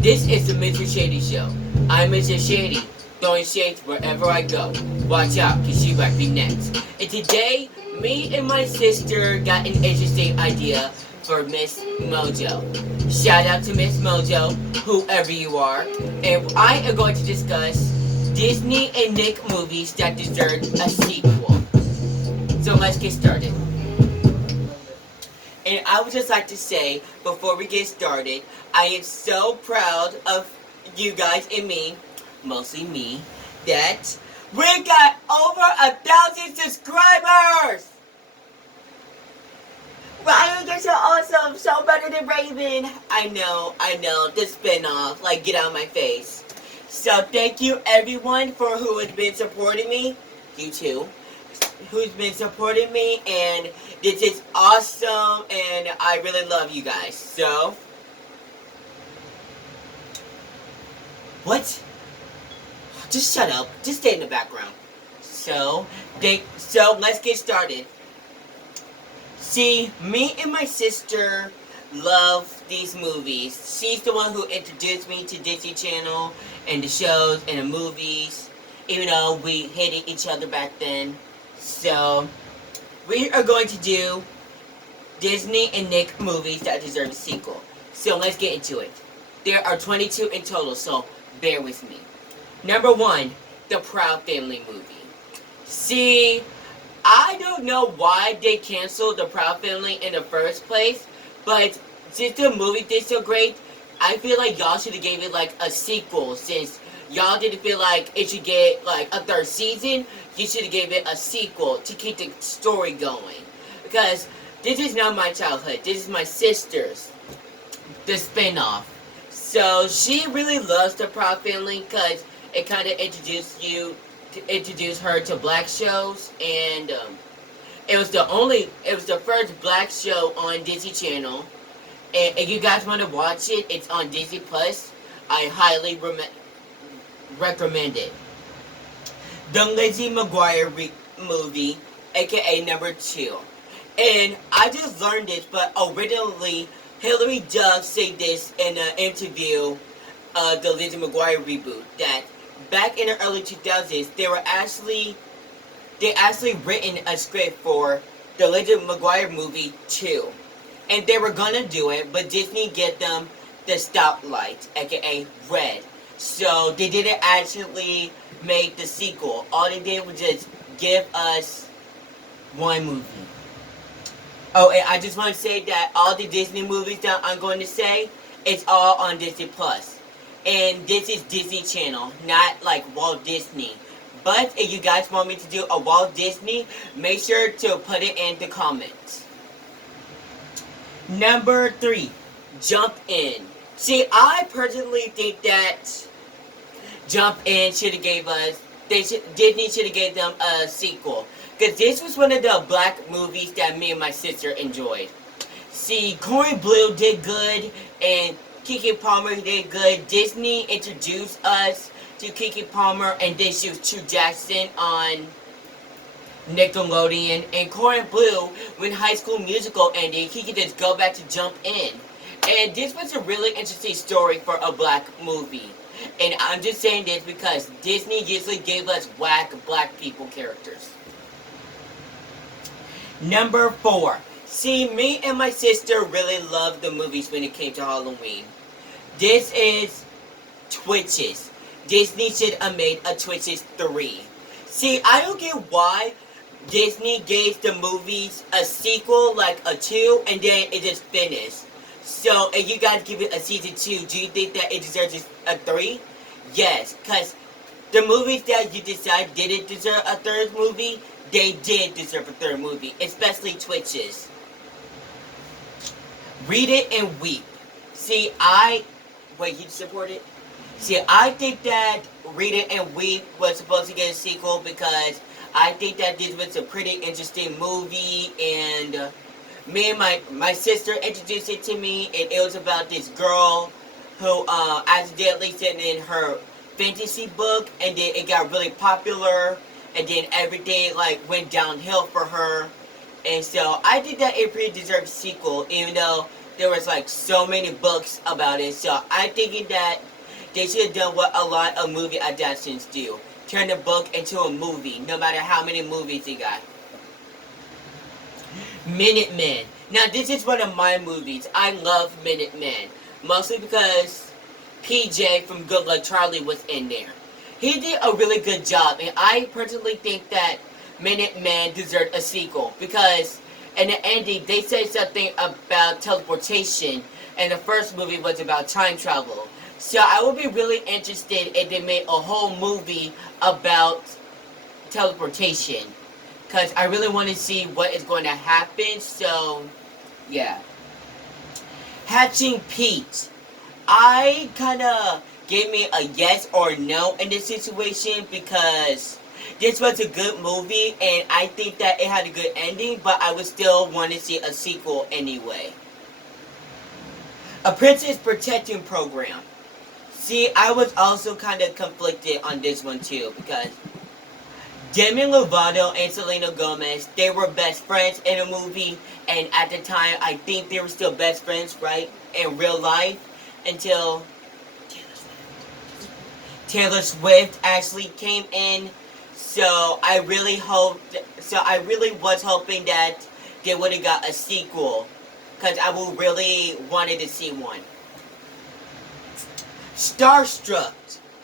This is the Mr. Shady Show. I'm Mr. Shady, throwing shades wherever I go. Watch out, cause she might be next. And today, me and my sister got an interesting idea for Miss Mojo. Shout out to Miss Mojo, whoever you are. And I am going to discuss Disney and Nick movies that deserve a sequel. So let's get started. And I would just like to say, before we get started, I am so proud of you guys and me, mostly me, that we got over 1,000 subscribers! Ryan, you're so awesome, so better than Raven. I know, the spinoff, like get out of my face. So thank you everyone for who has been supporting me, you too, who's been supporting me, and this is awesome, and I really love you guys. So, what? Just shut up. Just stay in the background. So let's get started. See, me and my sister love these movies. She's the one who introduced me to Disney Channel and the shows and the movies, even though we hated each other back then. So, we are going to do Disney and Nick movies that deserve a sequel. So let's get into it. There are 22 in total, so bear with me. Number 1, the Proud Family movie. See, I don't know why they canceled the Proud Family in the first place, but since the movie did so great, I feel like y'all should have gave it like a sequel. Since y'all didn't feel like it should get like a third season, you should have gave it a sequel to keep the story going. Because this is not my childhood, this is my sister's, the spinoff. So she really loves the Proud Family because it kind of introduced her to black shows, and it was the first black show on Disney Channel. And if you guys want to watch it, it's on Disney Plus. I highly recommend it. The Lazy Magure movie, aka number 2. And I just learned this, but originally Hilary Duff said this in an interview, the Lazy Magure reboot, that back in the early 2000s, they actually written a script for the Lazy Magure movie 2. And they were gonna do it, but Disney gave them the stoplight, aka red. So they didn't actually make the sequel. All they did was just give us one movie. Oh, and I just want to say that all the Disney movies that I'm going to say, it's all on Disney Plus. And this is Disney Channel, not like Walt Disney. But if you guys want me to do a Walt Disney, make sure to put it in the comments. Number 3, Jump In. See, I personally think that Jump In should have gave us, Disney should have gave them a sequel. Because this was one of the black movies that me and my sister enjoyed. See, Corey Blue did good, and Keke Palmer did good. Disney introduced us to Keke Palmer, and then she was True Jackson on Nickelodeon. And Corey Blue, when High School Musical ended, he could just go back to Jump In. And this was a really interesting story for a black movie. And I'm just saying this because Disney usually gave us whack black people characters. Number 4. See, me and my sister really loved the movies when it came to Halloween. This is Twitches. Disney should have made a Twitches 3. See, I don't get why Disney gave the movies a sequel, like a 2, and then it just finished. So, if you guys give it a season 2, do you think that it deserves a 3? Yes, because the movies that you decide didn't deserve a third movie, they did deserve a third movie, especially Twitches. Read It and Weep. See, wait, you support it? See, I think that Read It and Weep was supposed to get a sequel because I think that this was a pretty interesting movie, and me and my sister introduced it to me, and it was about this girl who accidentally sent in her fantasy book, and then it got really popular, and then everything like went downhill for her. And so I think that it pretty deserves a sequel, even though there was like so many books about it. So I'm thinking that they should have done what a lot of movie adaptations do. Turn the book into a movie, no matter how many movies they got. Minutemen. Now this is one of my movies. I love Minutemen. Mostly because PJ from Good Luck Charlie was in there. He did a really good job, and I personally think that Minutemen deserved a sequel because in the ending they said something about teleportation, and the first movie was about time travel. So I would be really interested if they made a whole movie about teleportation, because I really want to see what is going to happen. So yeah. Hatching Pete. I kind of gave me a yes or no in this situation because this was a good movie and I think that it had a good ending, but I would still want to see a sequel anyway. A Princess Protection Program. See, I was also kind of conflicted on this one too because Demi Lovato and Selena Gomez, they were best friends in a movie, and at the time I think they were still best friends, right, in real life, until Taylor Swift actually came in. So I really was hoping that they would have got a sequel, because I would really wanted to see one. Starstruck.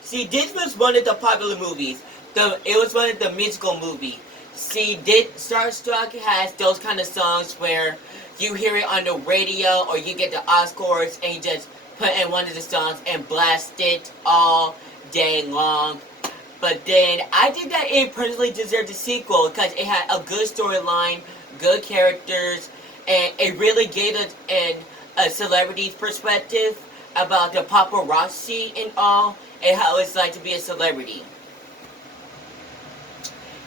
See, this was one of the popular movies. It was one of the musical movies. See, Starstruck has those kind of songs where you hear it on the radio or you get the Oscars and you just put in one of the songs and blast it all day long. But then I think that it personally deserved a sequel because it had a good storyline, good characters, and it really gave us a celebrity's perspective about the paparazzi and all, and how it's like to be a celebrity.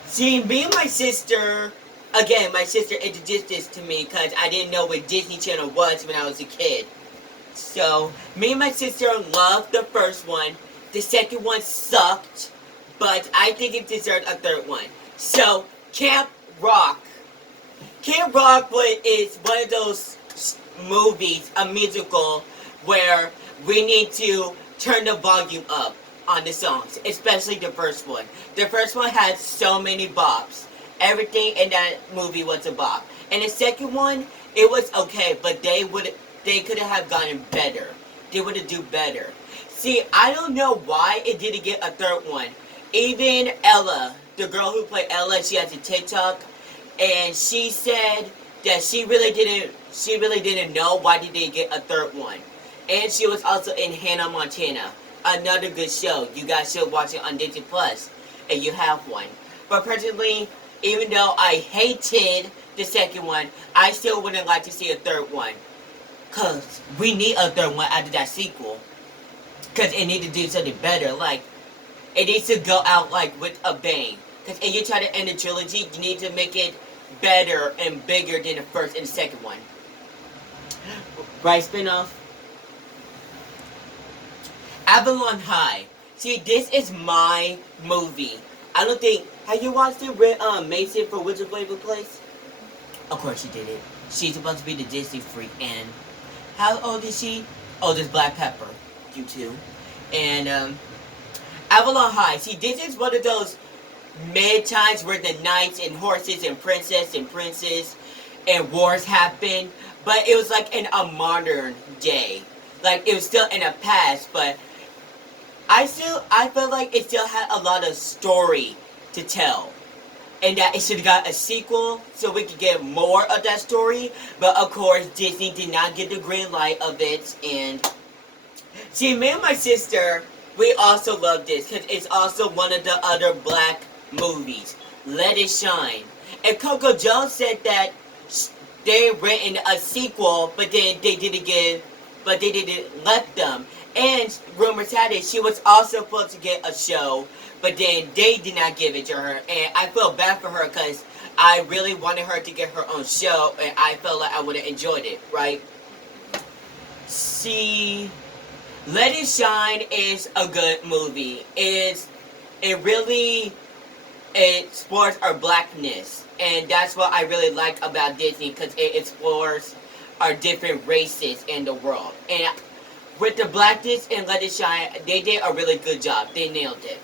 See, me and my sister, again, my sister introduced this to me because I didn't know what Disney Channel was when I was a kid. So, me and my sister loved the first one. The second one sucked, but I think it deserved a third one. So, Camp Rock. Camp Rock is one of those movies, a musical, where we need to turn the volume up on the songs, especially the first one. The first one had so many bops. Everything in that movie was a bop. And the second one, it was okay, but they could have gotten better. They would have do better. See, I don't know why it didn't get a third one. Even Ella, the girl who played Ella, she has a TikTok, and she said that she really didn't know why they didn't get a third one. And she was also in Hannah Montana. Another good show. You guys should watch it on Disney Plus if you have one. But personally, even though I hated the second one, I still wouldn't like to see a third one. Because we need a third one after that sequel. Because it needs to do something better. Like, it needs to go out like with a bang. Because if you try to end a trilogy, you need to make it better and bigger than the first and the second one. Right, spinoff? Avalon High. See, this is my movie. I don't think... Have you watched it with Mason for Wizard Flavor Place? Of course she did it. She's supposed to be the Disney freak. And how old is she? Oh, this Black Pepper. You too. And Avalon High. See, this is one of those mid-times where the knights and horses and princes and wars happen. But it was like in a modern day. Like, it was still in the past, but I felt like it still had a lot of story to tell. And that it should have got a sequel so we could get more of that story. But of course, Disney did not get the green light of it. And see, me and my sister, we also love this because it's also one of the other black movies. Let It Shine. And Coco Jones said that they written a sequel, but then they didn't let them. And rumors had it she was also supposed to get a show, but then they did not give it to her. And I feel bad for her because I really wanted her to get her own show, and I felt like I would have enjoyed it, right? See, Let It Shine is a good movie. It really explores our blackness, and that's what I really like about Disney because it explores are different races in the world. And with the Blackness and Let It Shine, they did a really good job. They nailed it.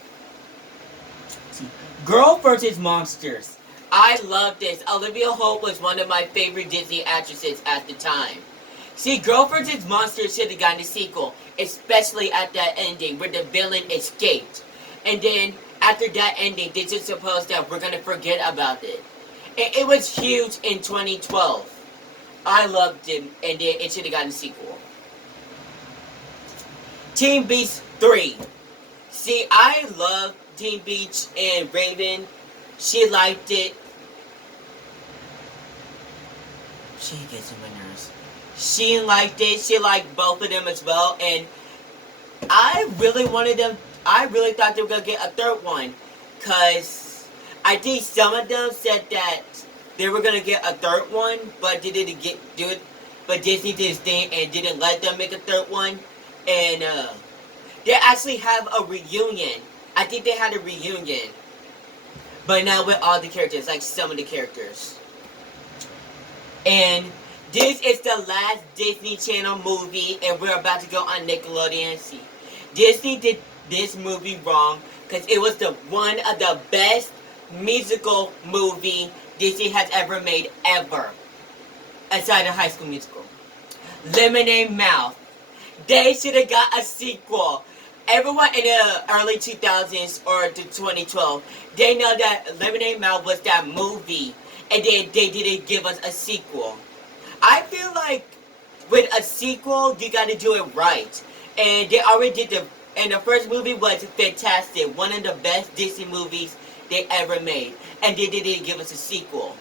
Girl versus Monsters. I love this. Olivia Hope was one of my favorite Disney actresses at the time. See, Girl vs. Monsters should have gotten a sequel, especially at that ending where the villain escaped. And then, after that ending, they just supposed that we're going to forget about it. And it was huge in 2012. I loved it, and then it should have gotten a sequel. Teen Beach 3. See, I love Teen Beach and Raven. She liked it. She gets on my nerves. She liked it. She liked both of them as well. And I really wanted them. I really thought they were going to get a third one. Because I think some of them said that they were going to get a third one. But they didn't do it. But Disney did his thing and didn't let them make a third one. And they actually have a reunion. I think they had a reunion. But not with all the characters. Like some of the characters. And this is the last Disney Channel movie, and we're about to go on Nickelodeon. See, Disney did this movie wrong because it was one of the best musical movie Disney has ever made, ever, aside of High School Musical. Lemonade Mouth. They should have got a sequel. Everyone in the early 2000s or to 2012, they know that Lemonade Mouth was that movie. And then they didn't give us a sequel. I feel like with a sequel, you gotta do it right. And they already did and the first movie was fantastic. One of the best Disney movies they ever made. And they didn't give us a sequel.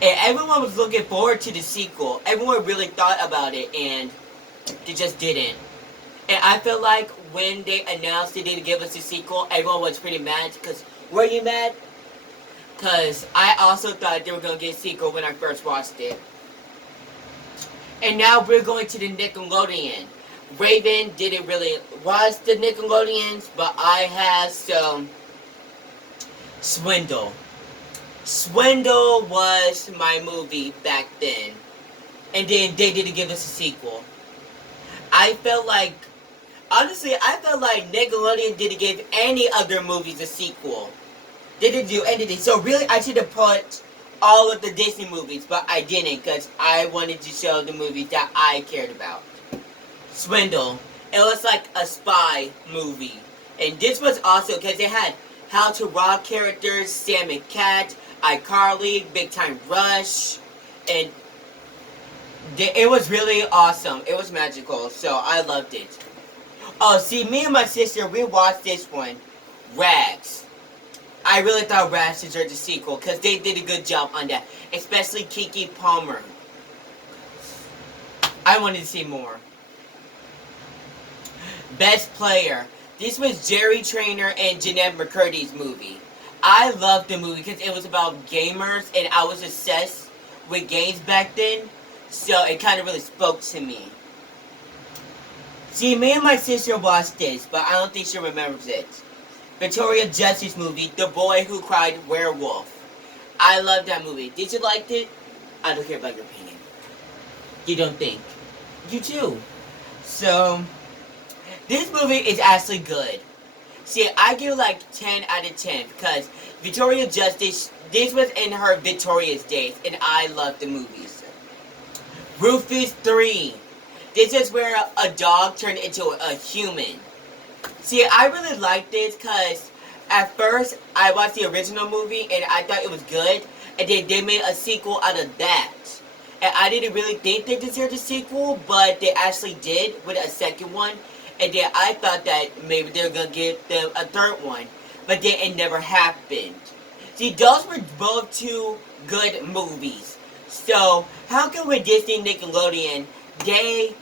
And everyone was looking forward to the sequel. Everyone really thought about it, and they just didn't. And I feel like when they announced they didn't give us a sequel, everyone was pretty mad. Because, were you mad? Because I also thought they were going to get a sequel when I first watched it. And now we're going to the Nickelodeon. Raven didn't really watch the Nickelodeons, but I have some Swindle. Swindle was my movie back then. And then they didn't give us a sequel. I felt like, honestly, I felt like Nickelodeon didn't give any other movies a sequel. They didn't do anything. So really, I should have put all of the Disney movies, but I didn't because I wanted to show the movies that I cared about. Swindle. It was like a spy movie. And this was also because it had How to Rob characters, Sam and Cat, iCarly, Big Time Rush, and it was really awesome. It was magical, so I loved it. Oh, see, me and my sister, we watched this one, Rags. I really thought Rags deserved a sequel because they did a good job on that. Especially Kiki Palmer. I wanted to see more. Best Player. This was Jerry Trainer and Jeanette McCurdy's movie. I loved the movie because it was about gamers and I was obsessed with games back then. So it kind of really spoke to me. See, me and my sister watched this, but I don't think she remembers it. Victoria Justice movie, The Boy Who Cried Werewolf. I love that movie. Did you like it? I don't care about your opinion. You don't think. You do. So, this movie is actually good. See, I give like 10 out of 10 because Victoria Justice, this was in her Victoria's days, and I love the movies. Rufus 3. This is where a dog turned into a human. See, I really liked this because at first I watched the original movie and I thought it was good, and then they made a sequel out of that. And I didn't really think they deserved a sequel, but they actually did with a second one. And then I thought that maybe they were going to give them a third one, but then it never happened. See, those were both two good movies. So, how come with Disney Nickelodeon, they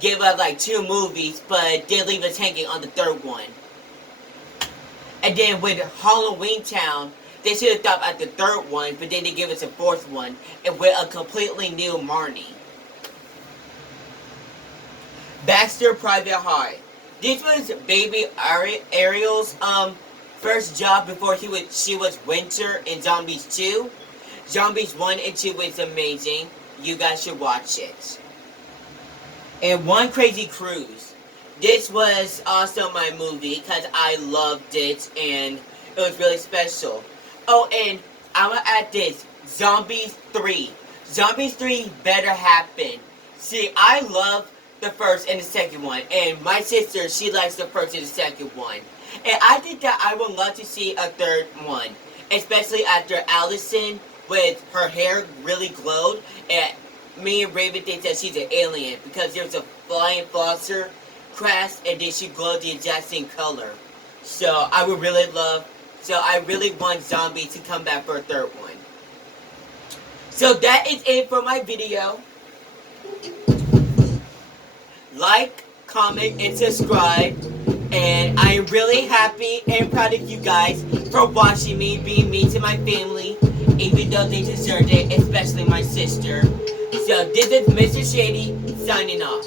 give us like two movies, but they leave us hanging on the third one? And then with Halloween Town, they should have stopped at the third one, but then they give us a fourth one, and with a completely new Marnie. Baxter Private Heart. This was baby Ariel's first job before she was Winter in Zombies 2. Zombies 1 and 2 was amazing. You guys should watch it. And One Crazy Cruise. This was also my movie because I loved it and it was really special. Oh, and I'm gonna add this. Zombies 3. Zombies 3 better happen. See, I love the first and the second one. And my sister, she likes the first and the second one. And I think that I would love to see a third one. Especially after Allison, with her hair really glowed. And me and Raven think that she's an alien. Because there's a flying saucer crash and then she glowed the exact same color. So I would really love... So I really want Zombies to come back for a third one. So that is it for my video. Like, comment, and subscribe. And I am really happy and proud of you guys for watching me, being mean to my family, even though they deserved it, especially my sister. So this is Mr. Shady, signing off.